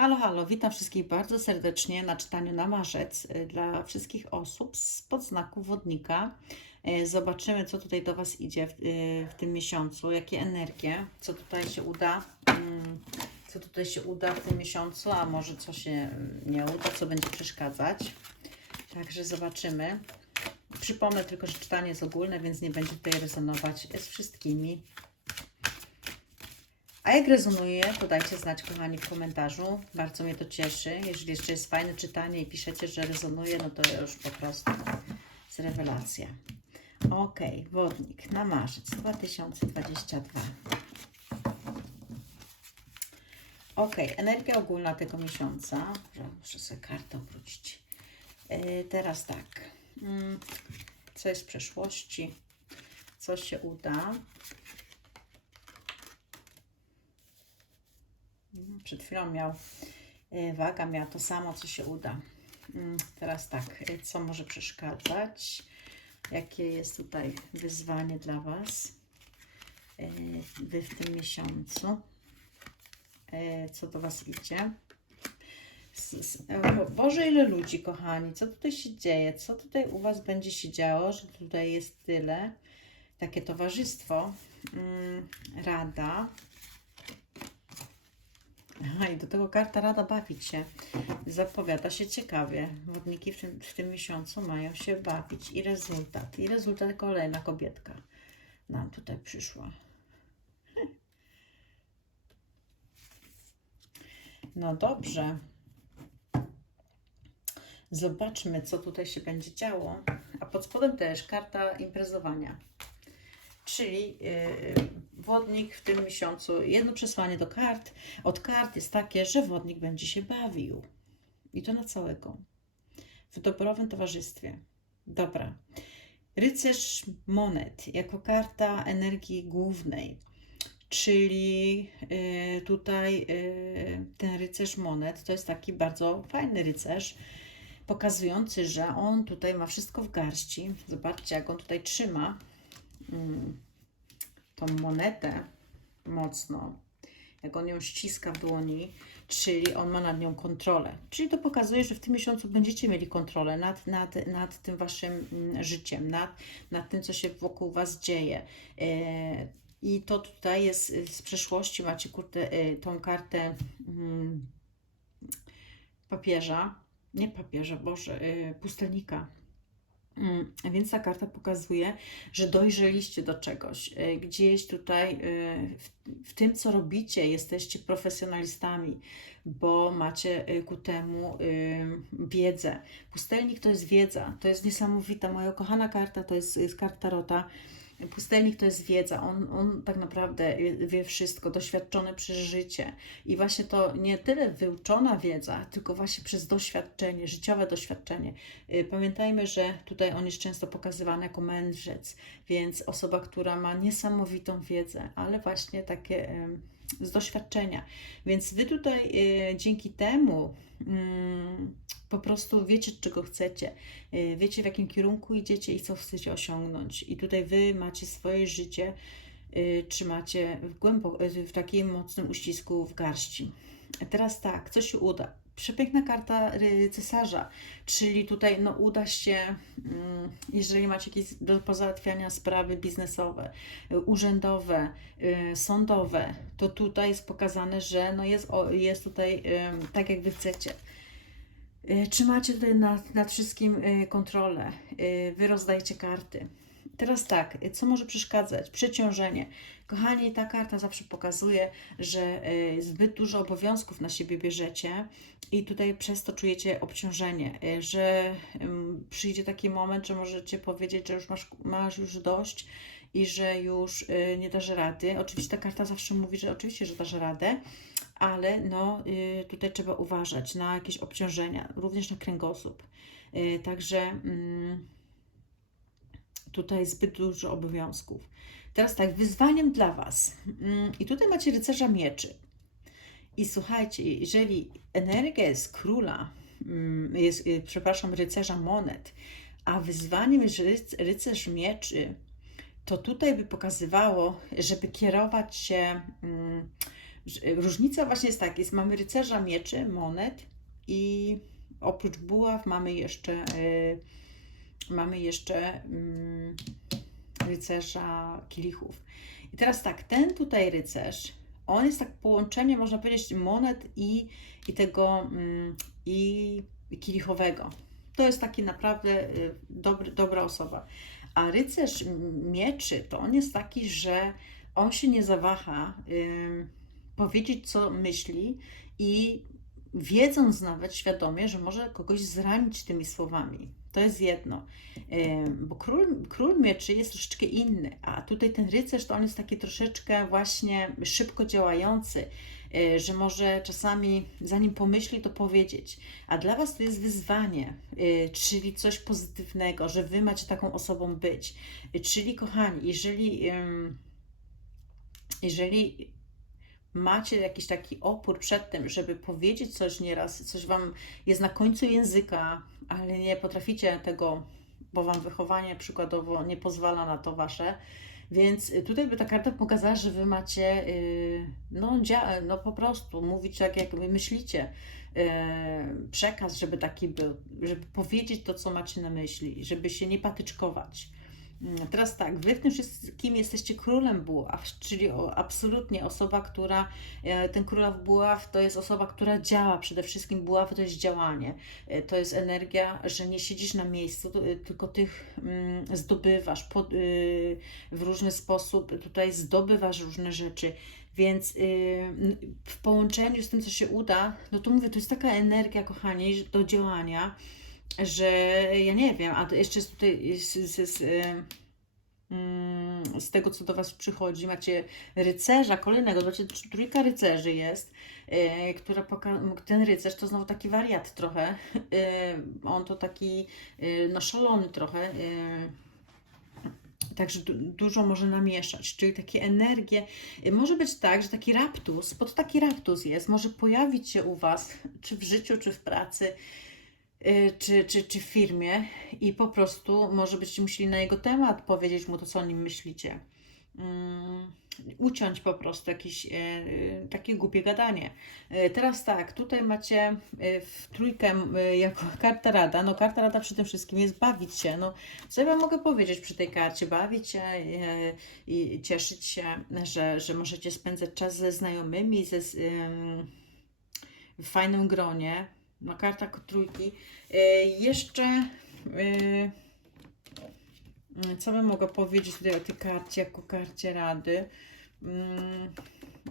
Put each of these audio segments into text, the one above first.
Halo, halo, witam wszystkich bardzo serdecznie na czytaniu na marzec y, dla wszystkich osób z podznaku wodnika. Y, Zobaczymy, co tutaj do Was idzie w, y, w tym miesiącu, jakie energie, co tutaj się uda, mm, co tutaj się uda w tym miesiącu, a może co się nie uda, co będzie przeszkadzać. Także zobaczymy. Przypomnę tylko, że czytanie jest ogólne, więc nie będzie tutaj rezonować z wszystkimi. A jak rezonuje, to dajcie znać, kochani, w komentarzu. Bardzo mnie to cieszy. Jeżeli jeszcze jest fajne czytanie i piszecie, że rezonuje, no to już po prostu jest rewelacja. Ok, wodnik na marzec 2022. Ok, energia ogólna tego miesiąca. Muszę sobie kartę obrócić. Yy, teraz tak. Mm, Co jest w przeszłości? Co się uda? Przed chwilą miał y, waga, miała to samo, co się uda. Mm, Teraz tak, y, co może przeszkadzać? Jakie jest tutaj wyzwanie dla Was? y, Wy w tym miesiącu? Co do Was idzie? Boże, ile ludzi, kochani, co tutaj się dzieje? Co tutaj u Was będzie się działo, że tutaj jest tyle? Takie towarzystwo, mm, rada, Aha, i do tego karta rada bawić się. Zapowiada się ciekawie. Wodniki w tym, w tym miesiącu mają się bawić. I rezultat. I rezultat kolejna kobietka nam tutaj przyszła. No dobrze. Zobaczmy, co tutaj się będzie działo. A pod spodem też karta imprezowania. Czyli yy, wodnik w tym miesiącu, jedno przesłanie do kart, od kart jest takie, że wodnik będzie się bawił. I to na całego. W dobrowym towarzystwie. Dobra. Rycerz monet jako karta energii głównej. Czyli yy, tutaj yy, ten rycerz monet to jest taki bardzo fajny rycerz, pokazujący, że on tutaj ma wszystko w garści. Zobaczcie, jak on tutaj trzyma mm, tą monetę mocno, jak on ją ściska w dłoni, czyli on ma nad nią kontrolę. Czyli to pokazuje, że w tym miesiącu będziecie mieli kontrolę nad, nad, nad tym waszym mm, życiem, nad, nad tym, co się wokół was dzieje. E, I to tutaj jest y, z przeszłości, macie kurde, y, tą kartę mm, papieża, nie papieża, Boże, y, pustelnika. Mm, Więc ta karta pokazuje, że dojrzeliście do czegoś. Y, Gdzieś tutaj y, w, tym, co robicie, jesteście profesjonalistami, bo macie y, ku temu wiedzę. Pustelnik to jest wiedza, to jest niesamowita. Moja kochana karta to jest, jest karta Tarota. Pustelnik to jest wiedza, on, on tak naprawdę wie wszystko, doświadczone przez życie. I właśnie to nie tyle wyuczona wiedza, tylko właśnie przez doświadczenie, życiowe doświadczenie. Y, Pamiętajmy, że tutaj on jest często pokazywany jako mędrzec, więc osoba, która ma niesamowitą wiedzę, ale właśnie takie z doświadczenia. Więc wy tutaj y, dzięki temu mm, po prostu wiecie, czego chcecie, y, wiecie, w jakim kierunku idziecie i co chcecie osiągnąć. I tutaj wy macie swoje życie, y, trzymacie w, głęboko, y, w takim mocnym uścisku w garści. Teraz tak, co się uda? Przepiękna karta y, cesarza, czyli tutaj no, uda się, mm, jeżeli macie jakieś do pozałatwiania sprawy biznesowe, y, urzędowe, y, sądowe, to tutaj jest pokazane, że no jest, jest tutaj tak, jak wy chcecie. Trzymacie tutaj nad, nad wszystkim kontrolę. Wy rozdajecie karty. Teraz tak, y, co może przeszkadzać? Przeciążenie. Kochani, ta karta zawsze pokazuje, że y, zbyt dużo obowiązków na siebie bierzecie i tutaj przez to czujecie obciążenie, y, że przyjdzie taki moment, że możecie powiedzieć, że już masz, masz już dość i że już nie dasz rady. Oczywiście ta karta zawsze mówi, że oczywiście, że dasz radę, ale no, tutaj trzeba uważać na jakieś obciążenia, również na kręgosłup. Także mm, tutaj zbyt dużo obowiązków. Teraz tak, wyzwaniem dla Was. Mm, I tutaj macie rycerza mieczy. I słuchajcie, jeżeli energia jest króla, mm, jest, y, przepraszam, rycerza monet, a wyzwaniem jest ryc- rycerz mieczy, to tutaj by pokazywało, żeby kierować się, mm, różnica właśnie jest tak, jest, mamy rycerza mieczy, monet i oprócz buław mamy jeszcze y, mamy jeszcze mm, rycerza kielichów. I teraz tak, ten tutaj rycerz, on jest tak połączenie, można powiedzieć, monet i, i tego mm, i, kielichowego. To jest taki naprawdę y, dobry, dobra osoba. A rycerz mieczy, to on jest taki, że on się nie zawaha ym, powiedzieć, co myśli i wiedząc nawet świadomie, że może kogoś zranić tymi słowami. To jest jedno. Bo król, król mieczy jest troszeczkę inny, a tutaj ten rycerz to on jest taki troszeczkę właśnie szybko działający, y, że może czasami zanim pomyśli, to powiedzieć. A dla Was to jest wyzwanie, y, czyli coś pozytywnego, że Wy macie taką osobą być. Y, Czyli kochani, jeżeli, jeżeli macie jakiś taki opór przed tym, żeby powiedzieć coś nieraz, coś Wam jest na końcu języka, ale nie potraficie tego, bo Wam wychowanie przykładowo nie pozwala na to Wasze, więc y, tutaj by ta karta pokazała, że Wy macie, y, no, no po prostu mówić tak, jak Wy myślicie. Y, Przekaz, żeby taki był, żeby powiedzieć to, co macie na myśli, żeby się nie patyczkować. Mm, Teraz tak, wy w tym wszystkim jesteście królem buław, czyli absolutnie osoba, która, e, ten królow buław to jest osoba, która działa, przede wszystkim buławy to jest działanie, E, to jest energia, że nie siedzisz na miejscu, e, tylko tych mm, zdobywasz w różny sposób, tutaj zdobywasz różne rzeczy. Więc w połączeniu z tym, co się uda, no to mówię, to jest taka energia, kochani, do działania, że ja nie wiem, a jeszcze jest tutaj z, z, z, mm, z tego, co do Was przychodzi, macie rycerza kolejnego, zobaczcie, tr- trójka rycerzy jest, y, która ten rycerz to znowu taki wariat trochę, y, on to taki y, no szalony trochę, Także du- dużo może namieszać, czyli takie energie. Może być tak, że taki raptus, bo to taki raptus jest, może pojawić się u Was, czy w życiu, czy w pracy, czy, czy, czy w firmie i po prostu może byście musieli na jego temat powiedzieć mu to, co o nim myślicie. Mm, uciąć po prostu jakieś e, e, takie głupie gadanie. E, teraz tak, tutaj macie e, w trójkę e, jako karta rada. No karta rada przy tym wszystkim jest bawić się. No co ja mogę powiedzieć przy tej karcie? Bawić się e, i cieszyć się, że, że możecie spędzać czas ze znajomymi, ze, em, w fajnym gronie. No karta ko- trójki. E, jeszcze e, co bym mogła powiedzieć tutaj o tej karcie, jako karcie rady? Mm,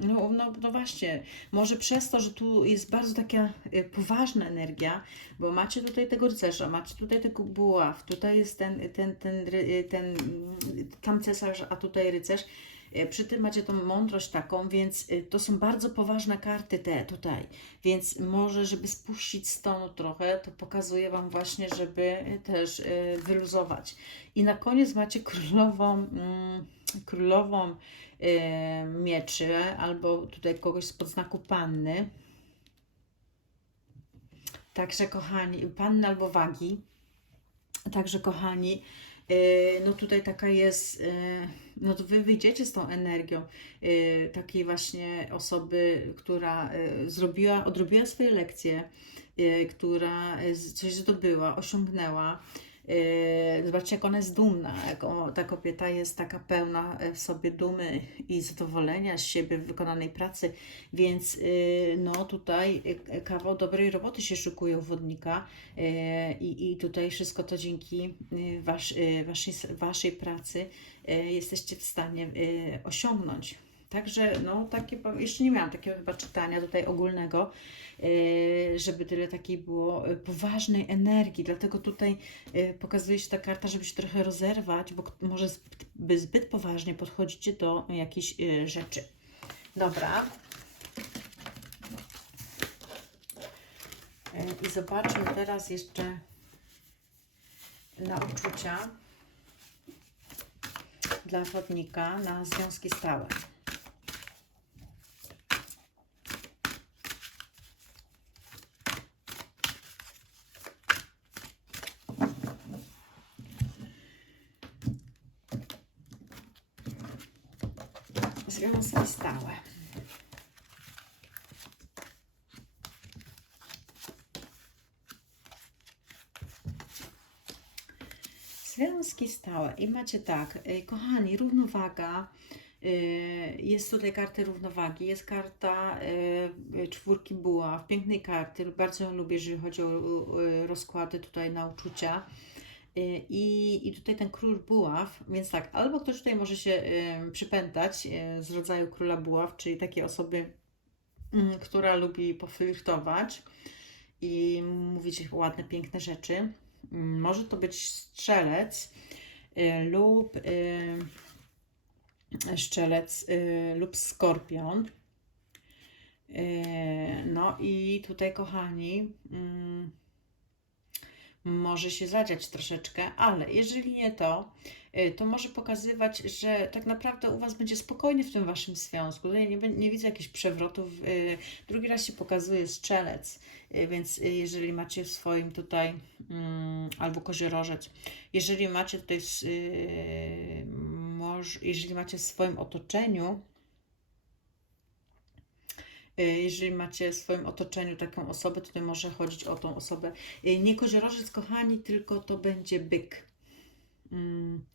No, no, no właśnie, może przez to, że tu jest bardzo taka e, poważna energia, bo macie tutaj tego rycerza, macie tutaj tego buław, tutaj jest ten, ten, ten, ten, mm, tam cesarz, a tutaj rycerz. E, Przy tym macie tą mądrość taką, więc e, to są bardzo poważne karty te tutaj. Więc może, żeby spuścić z trochę, to pokazuję Wam właśnie, żeby e, też wyluzować. I na koniec macie królową, mm, królową mieczy, albo tutaj kogoś z podznaku panny. Także kochani, panny albo wagi. Także kochani, no tutaj taka jest, no to wy wyjdziecie z tą energią e, takiej właśnie osoby, która e, zrobiła, odrobiła swoje lekcje, e, która z- coś zdobyła, osiągnęła. E, Zobaczcie, jak ona jest dumna, jak o, ta kobieta jest taka pełna e, w sobie dumy i zadowolenia z siebie, wykonanej pracy, więc y, no tutaj y, kawał dobrej roboty się szykuje u wodnika e, i, i tutaj wszystko to dzięki y, wasz, y, waszej, waszej pracy jesteście w stanie osiągnąć. Także no takie, jeszcze nie miałam takiego chyba czytania tutaj ogólnego, y, żeby tyle takiej było y, poważnej energii, dlatego tutaj y, pokazuje się ta karta, żeby się trochę rozerwać, bo może zbyt, by zbyt poważnie podchodzicie do jakichś rzeczy. Dobra. I zobaczmy teraz jeszcze na uczucia dla wodnika na związki stałe. związki stałe. Związki stałe i macie tak, y, kochani, równowaga, y, jest tutaj karta równowagi, jest karta y, czwórki buław, pięknej karty, bardzo ją lubię, jeżeli chodzi o rozkłady tutaj na uczucia. Y, I, I tutaj ten król buław, więc tak, albo ktoś tutaj może się przypętać y, z rodzaju króla buław, czyli takiej osoby, mm, która lubi poflirtować i mówić ładne, piękne rzeczy. Mm, Może to być strzelec y, lub szczelec lub skorpion. No i tutaj, kochani, mm, może się zadziać troszeczkę, ale jeżeli nie to, y, to może pokazywać, że tak naprawdę u Was będzie spokojnie w tym Waszym związku. Tutaj nie, nie widzę jakichś przewrotów. y, Drugi raz się pokazuje strzelec, y, więc jeżeli macie w swoim tutaj, mm, albo koziorożec, jeżeli macie tutaj, jeżeli macie w swoim otoczeniu, jeżeli macie w swoim otoczeniu taką osobę, to może chodzić o tą osobę. Y, Nie koziorożec, kochani, tylko to będzie byk. Mm,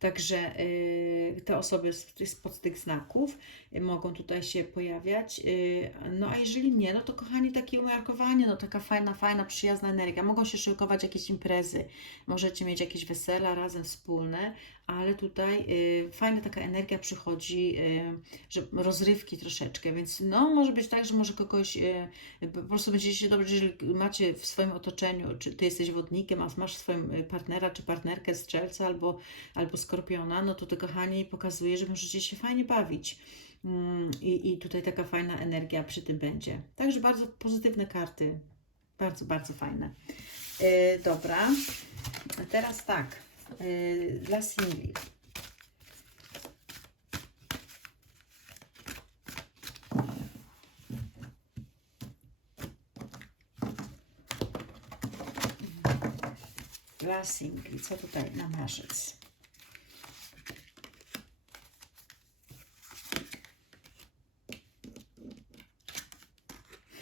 Także y, te osoby spod tych znaków mogą tutaj się pojawiać. No a jeżeli nie, no to kochani, takie umiarkowanie, no taka fajna, fajna, przyjazna energia. Mogą się szykować jakieś imprezy, możecie mieć jakieś wesela razem wspólne, ale tutaj y, fajna taka energia przychodzi, y, że rozrywki troszeczkę, więc no może być tak, że może kogoś y, po prostu będziecie się dobrze, jeżeli macie w swoim otoczeniu, czy ty jesteś wodnikiem, a masz swoim partnera czy partnerkę strzelca albo, albo skorpiona, no to to kochani pokazuje, że możecie się fajnie bawić. Mm, I, I tutaj taka fajna energia przy tym będzie. Także bardzo pozytywne karty. Bardzo, bardzo fajne. Y, dobra. A teraz tak. Y, dla singli. Dla singli. Co tutaj na marzec?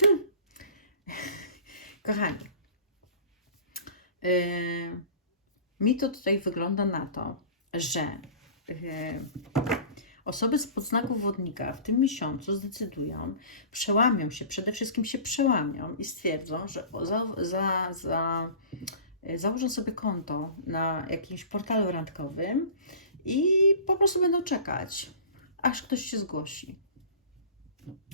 Hmm. Kochani, yy, mi to tutaj wygląda na to, że yy, osoby z podznaków wodnika w tym miesiącu zdecydują, przełamią się, przede wszystkim się przełamią i stwierdzą, że za, za, za, yy, założą sobie konto na jakimś portalu randkowym i po prostu będą czekać, aż ktoś się zgłosi.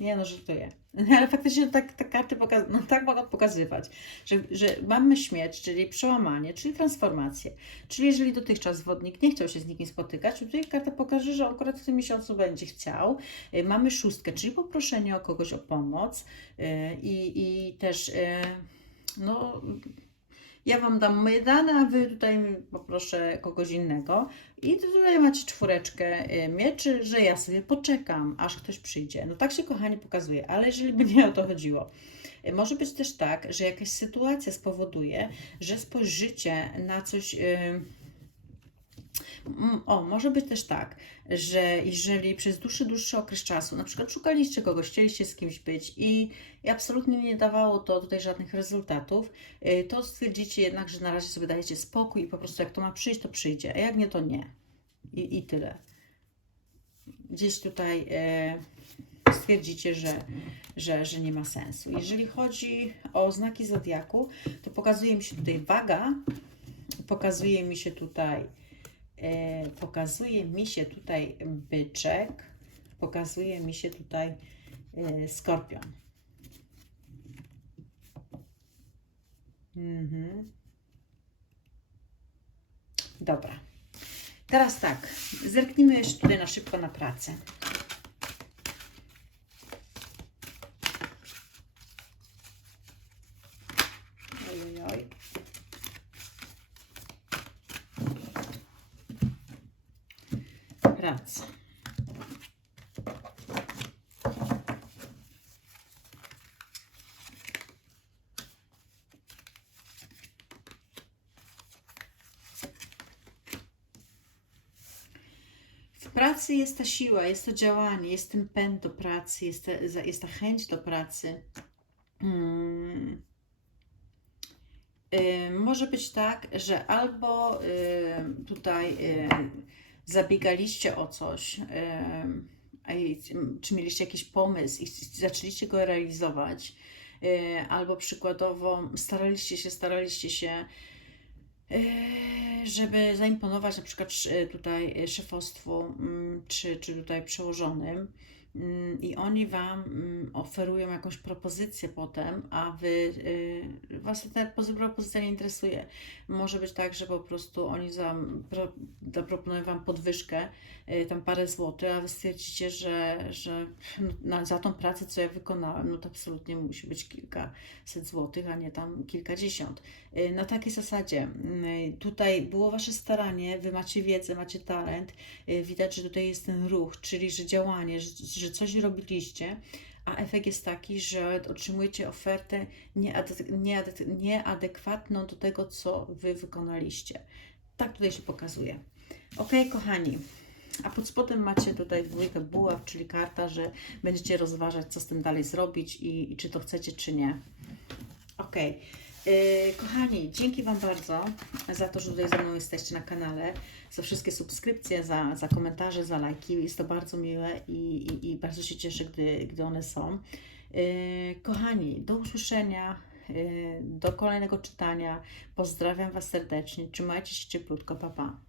Nie no, żartuję. Ale faktycznie tak, te karty pokaz- no, tak mogą pokazywać, że, że mamy śmierć, czyli przełamanie, czyli transformację. Czyli jeżeli dotychczas wodnik nie chciał się z nikim spotykać, to tutaj karta pokaże, że akurat w tym miesiącu będzie chciał. Y, Mamy szóstkę, czyli poproszenie o kogoś o pomoc y, i, i też y, no ja Wam dam moje dane, a Wy tutaj poproszę kogoś innego. I tutaj macie czwóreczkę y, mieczy, że ja sobie poczekam, aż ktoś przyjdzie. No tak się, kochani, pokazuje, ale jeżeli by nie o to chodziło. Y, Może być też tak, że jakaś sytuacja spowoduje, że spojrzycie na coś. y, Mm, O, może być też tak, że jeżeli przez dłuższy, dłuższy okres czasu, na przykład szukaliście kogoś, chcieliście z kimś być i, i absolutnie nie dawało to tutaj żadnych rezultatów, y, to stwierdzicie jednak, że na razie sobie dajecie spokój i po prostu jak to ma przyjść, to przyjdzie, a jak nie, to nie. I, i tyle. Gdzieś tutaj y, stwierdzicie, że, że, że nie ma sensu. Jeżeli chodzi o znaki zodiaku, to pokazuje mi się tutaj waga, pokazuje mi się tutaj E, pokazuje mi się tutaj byczek, pokazuje mi się tutaj e, skorpion. Mhm. Dobra. Teraz tak, zerknijmy jeszcze tutaj na szybko na pracę. W pracy jest ta siła, jest to działanie, jest ten pęd do pracy, jest ta, jest ta chęć do pracy. Mm. Y, może być tak, że albo y, tutaj y, zabiegaliście o coś, czy mieliście jakiś pomysł i zaczęliście go realizować, y, albo przykładowo staraliście się, staraliście się, y, żeby zaimponować na przykład sz- tutaj szefostwu mm, czy, czy tutaj przełożonym. Mm, I oni Wam mm, oferują jakąś propozycję potem, a Wy, y, Was ta pozy- propozycja nie interesuje. Może być tak, że po prostu oni za, pro, zaproponują Wam podwyżkę, y, tam parę złotych, a Wy stwierdzicie, że, że no, za tą pracę, co ja wykonałem, no to absolutnie musi być kilkaset złotych, a nie tam kilkadziesiąt. Y, Na takiej zasadzie tutaj było Wasze staranie, Wy macie wiedzę, macie talent, widać, że tutaj jest ten ruch, czyli że działanie, że, że coś robiliście, a efekt jest taki, że otrzymujecie ofertę nieade- nieade- nieadekwatną do tego, co Wy wykonaliście. Tak tutaj się pokazuje. Ok, kochani. A pod spodem macie tutaj dwójkę buław, czyli karta, że będziecie rozważać, co z tym dalej zrobić i, i czy to chcecie, czy nie. Ok. Yy, kochani, dzięki Wam bardzo za to, że tutaj ze mną jesteście na kanale, za wszystkie subskrypcje, za, za komentarze, za lajki. Jest to bardzo miłe i, i, i bardzo się cieszę, gdy, gdy one są. Yy, kochani, do usłyszenia, yy, do kolejnego czytania. Pozdrawiam Was serdecznie. Trzymajcie się cieplutko, pa pa.